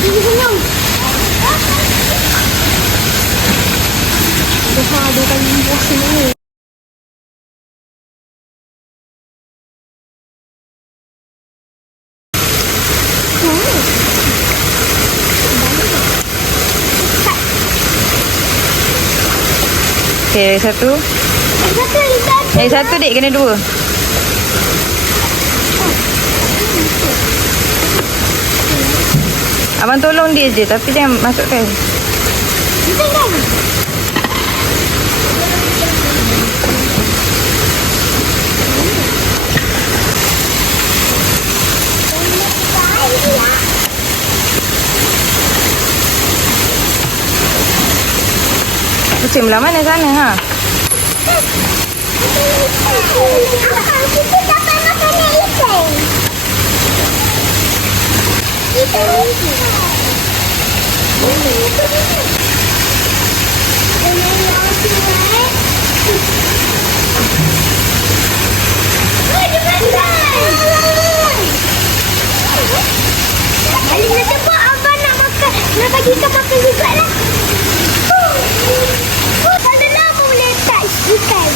dia senyum. Ada kali buah sini. Okay, satu. Satu dik, kena dua. Abang tolong dia je, tapi jangan masukkan. Kucing belah mana sana ha? Kita dapat makan ikan. Nak bagi ikan makan juga lah. Dah lama boleh touch ikan.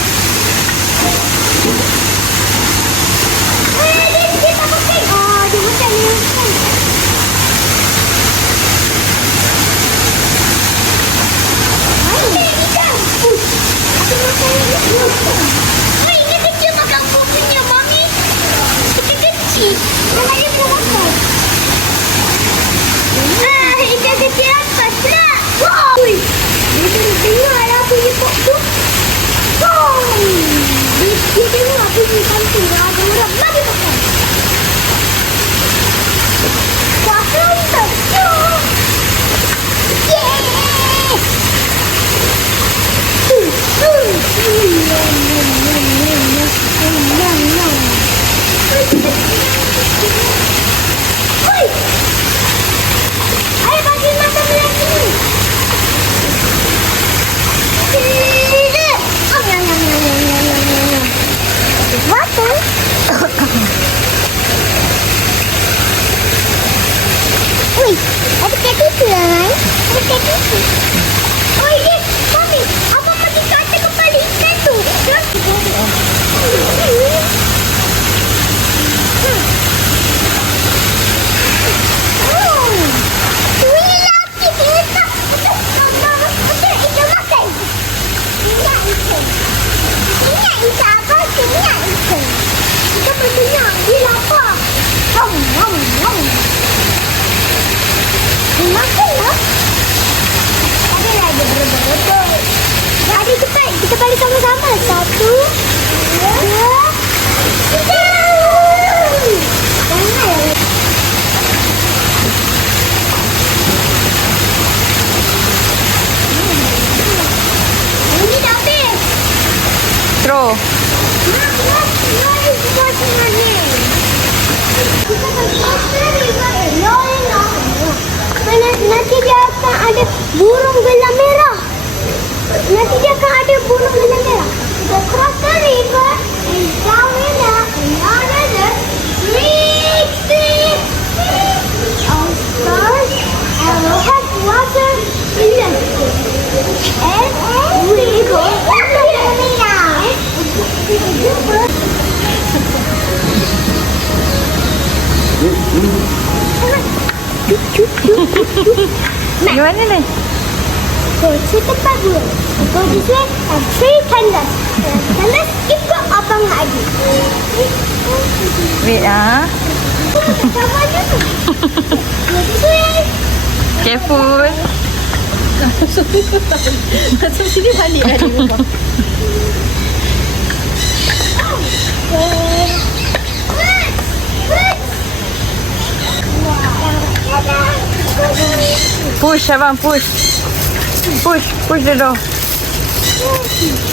Dia tak makan. Dia makan ni. Ikan. Aku makan ikan. Ini kecil makan punya mami. Kecil-kecil. Yang lain pun makan. Ikan kecil apa pula? Wow! Dia dengar lah bunyi pok tu. Wow! Dia dengar bunyi kantung lah. Ada orang mari makan. Wah, kerontak. Yeay! Oi! Ayo bagi makan lagi. Water. Wih, ada kat situ lah, Mai. Ada kat situ. Oh, yes. Mami, apa pergi ke atas kepala ikan tu? Kita balik sama-sama. 1, 2, 3. Ini dah habis. Throw. Nanti dia akan ada burung gelang merah. Nanti dia akan ada burung gelang merah. The cross the river and down in the another 3 on stars and have water in them. And we go Di mana ni? Go to the burung. Go this way and 3 pandas. Pandas ikut abang adik. Wait ah. Sama je tu. Go this way. Careful. Macam sini balik lah dia rumah. Push abang, push. Push the door.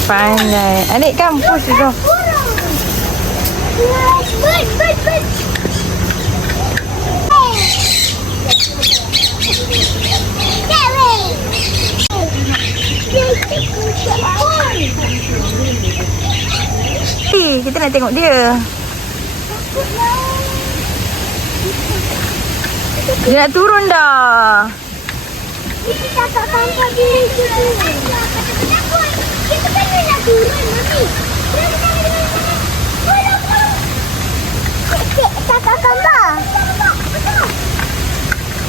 Pandai. Adik come, push the door. Bird. Kita nak tengok dia. Dia nak turun dah. Kita cakap sampai dia turun. Kita kena nak turun, Mami. Cakap gambar.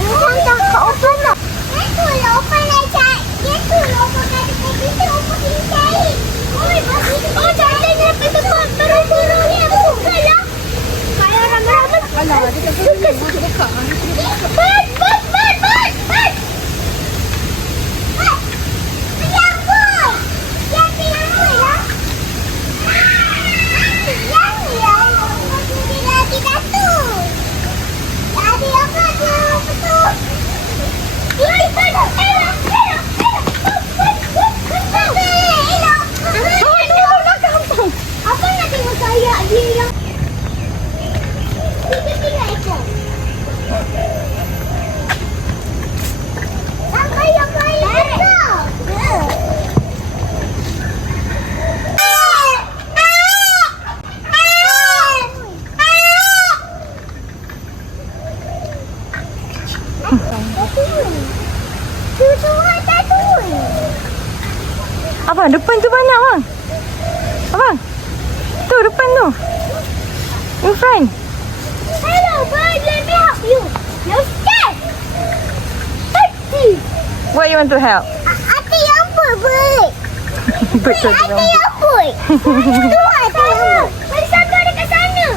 Bukan cakap open lah. Itu lah open lah, Cak. Itu lah open kata kita open ini cari. Oh, jangan sampai tempat burung-burung ni. Bukan lah. Kalau ramai-ramai. Alah, dia tak boleh masuk dekat. Bad. Apa nak tengok kayak dia yang 3 ekor. Kayak besar. Abang, depan tu banyak bang. Abang. Tu depan tu. In front. Hello, bird. Let me help you. You scared? What you want to help? Ati yang bird. Betul tu. Ati yang bird. Tu ati yang. Mari satu dekat sana.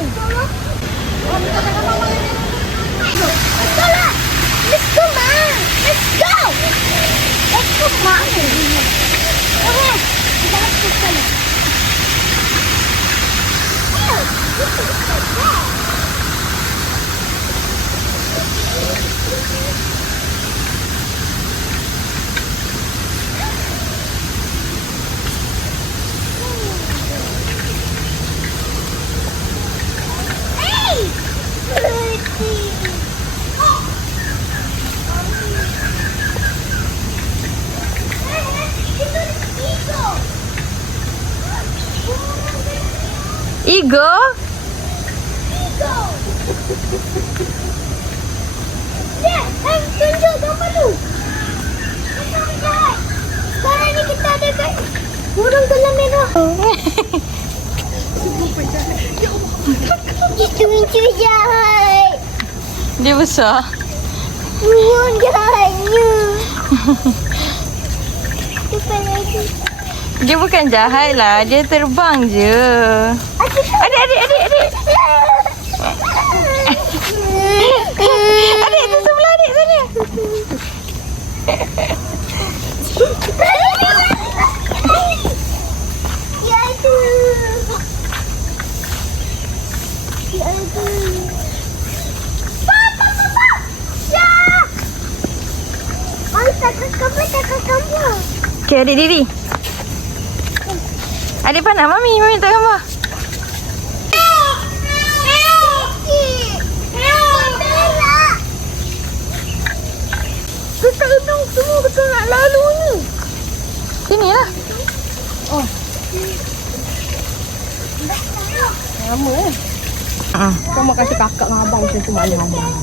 Let's go lah. Let's go, Ma. Let's go. Let's go, Ma. Okay. Kita let's go. Eagle? Lihat, tunjuk gambar tu. Macam jahat. Sekarang ni kita ada kat burung tulang merah. Itu jahat. Dia besar. Burung jahatnya. Depan lagi. Dia bukan jahat lah. Dia terbang je. Adik. Adik tu sebelah adik sana. Ya tu. Papa. Ya. Oh, takut kamu. Okay, adik diri. Adik pandang Mami tak gambar. Kita hidung semua betul nak lalu ni. Sini lah. Oh. Lama eh. Kamu kasih kakak dengan abang macam tu mana abang.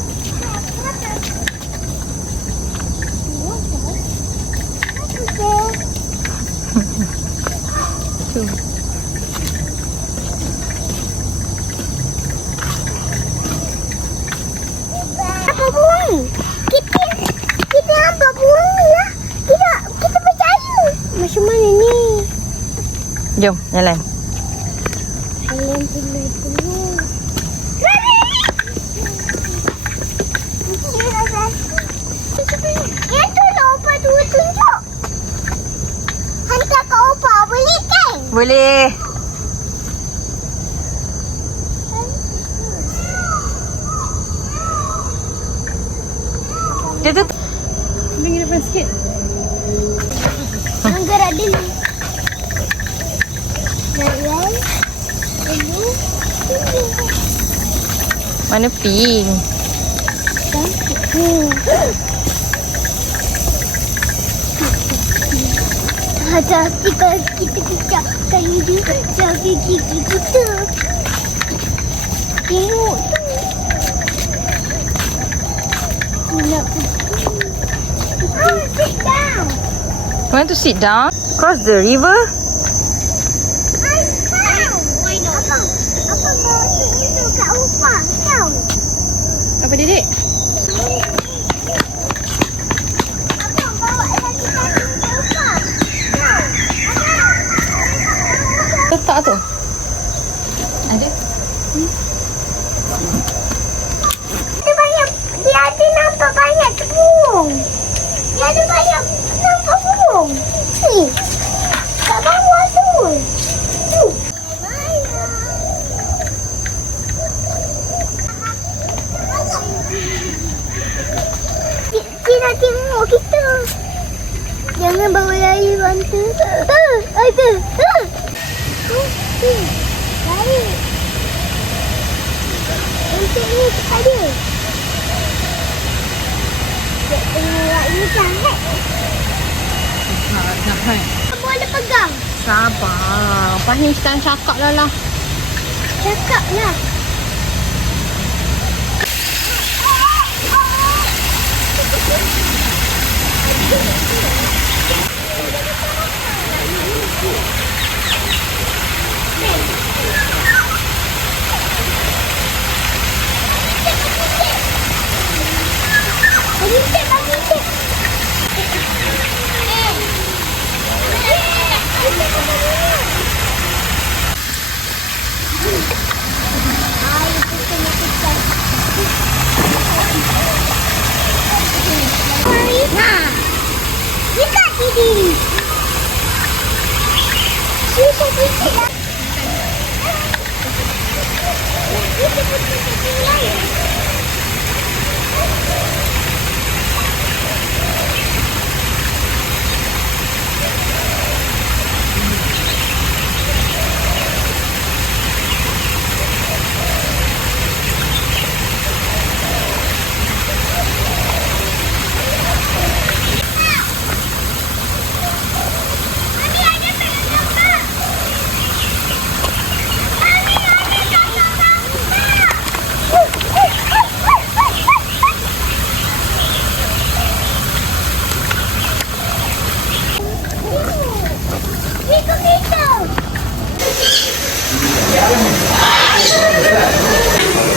Apa burung? Kita nampak burung ni lah. Kita percaya. Macam mana ni? Jom, jalan. Jalan penuh. Itu lah Opa tu tunjuk. Hantar ke Opa boleh kan? Boleh. Dia tu. Bagi depan sikit. Anggarak dulu. Jalan. Dulu. Mana pink? Hati-hati kalau kita pecahkan dia sampai gigi kita. Tengok tu. Sit down. Want to sit down? Cross the river? Why not? Apa bawa itu kat rumah kau? Apa Didik? Apa bawa lagi kat rumah kau? Letak tu. Ada. Dia banyak. Dia ada nampak banyak burung. Dia ada banyak nampak burung. Ni. Kat bawah tu. Tu. Dia nak tengok kita. Jangan bawa air bantu. Ada. Baik. Untuk ni ada. Dia tengok ni sangat. Jangan. Boleh pegang. Sabar. Lepas ni sekarang cakap lah. Cakap lah. Dekat Didi. Sikit lah.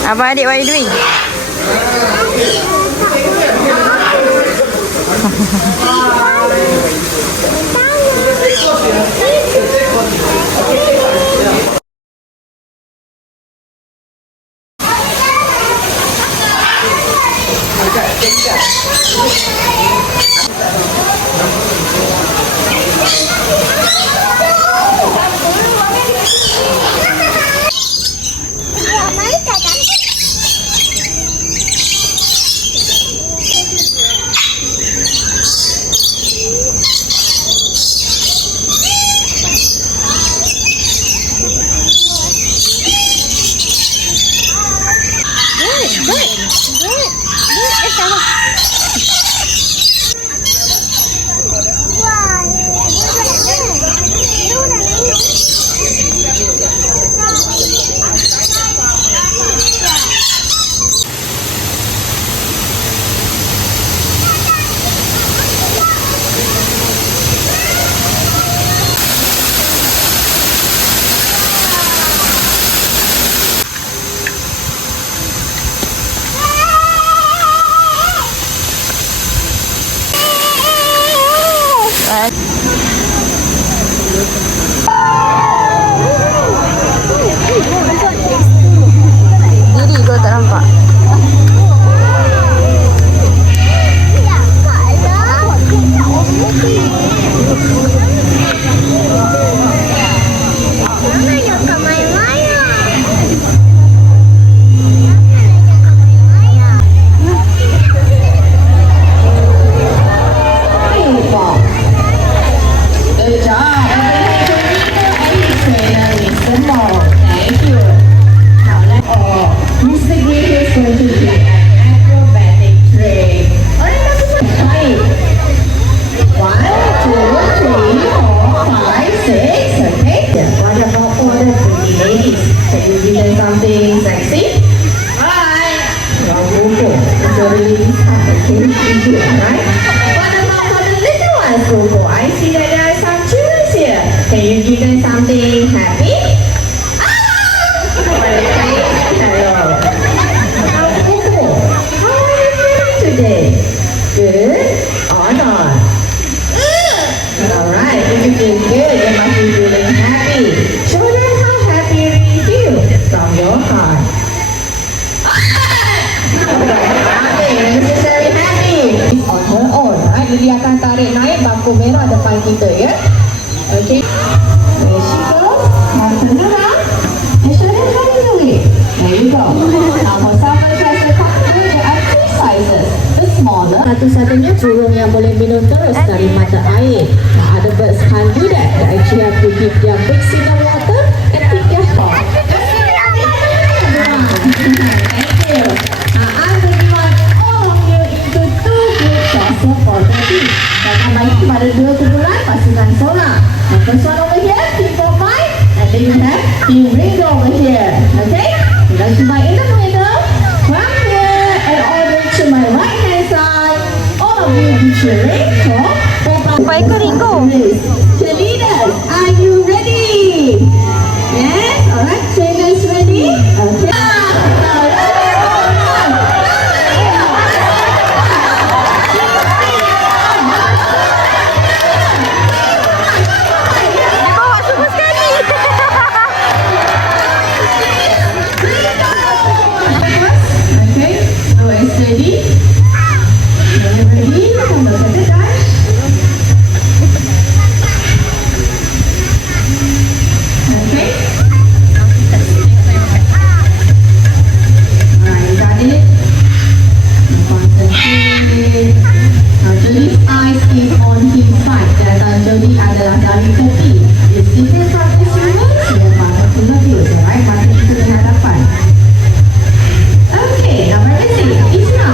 Abang adik, what are you doing? Diri kau tak nampak. tasty good, right? What about for the little ones, Coco? I see that there are some children here. Can you give them something happy? Hello. Coco, how are you feeling today? Good or not? Alright, if you feel good, you must be feeling happy. Show them how happy you really feel from your heart. Nothing necessarily happy. It's on her own, right? Dia akan tarik naik bangku merah depan kita, ya? Okay. There she goes. Now turn around and show them how to do it. There you go. Now for someone who has a cocktail, there are three sizes. The smaller. Satu-satunya burung yang boleh minum terus dari mata air. Now other birds can't do that. They actually have to dip their beaks in the water and pick their paw. Thank you. I will divide all of you into two groups for the team. Saya akan bagi kepada dua kumpulan pasukan solar. The first one over here, team 4-5, and then you have team Ringo over here. Okay? Let's divide in the middle, from here, and all the way to my right hand side. All of you be cheering for 4-5. Baik ke Ringo? Cheerleaders, are you ready? Yes? Alright, cheerleaders ready? Okay. Bawa semua sekali. Okay, so it's ready. Ready? Come look at the dash. Okay. Alright, you got it. Concentrate. Now Jodie's eyes is on his side. Data Jodie adalah dari tepi. If you can practice your words, you have mata to the views, alright? Mata kita di hadapan. Okay, now let me see. It's now.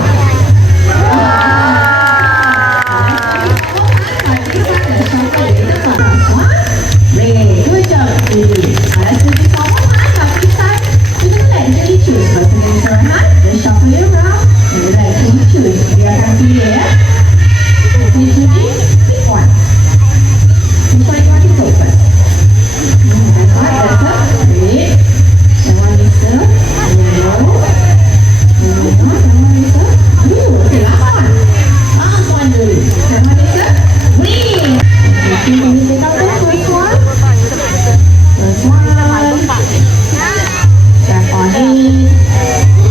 Good job, Judy. Let's do this one more time. Now this time, you're gonna let Judy choose. First, you're gonna turn her hand, then shuffle it around, and then let Judy choose. Dia akan pilih, ya. Okay, Judy, pick one. Which one you want to go first? That's right, that's it. Great. That one is the yellow. That one is the blue. Okay, last one. Last one, Judy. That one is the green. Okay, can you take out the first one? First one. Tap on it.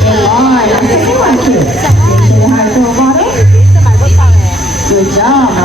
And on. Now second one, too. Can you show me how to throw a bottle? Good job.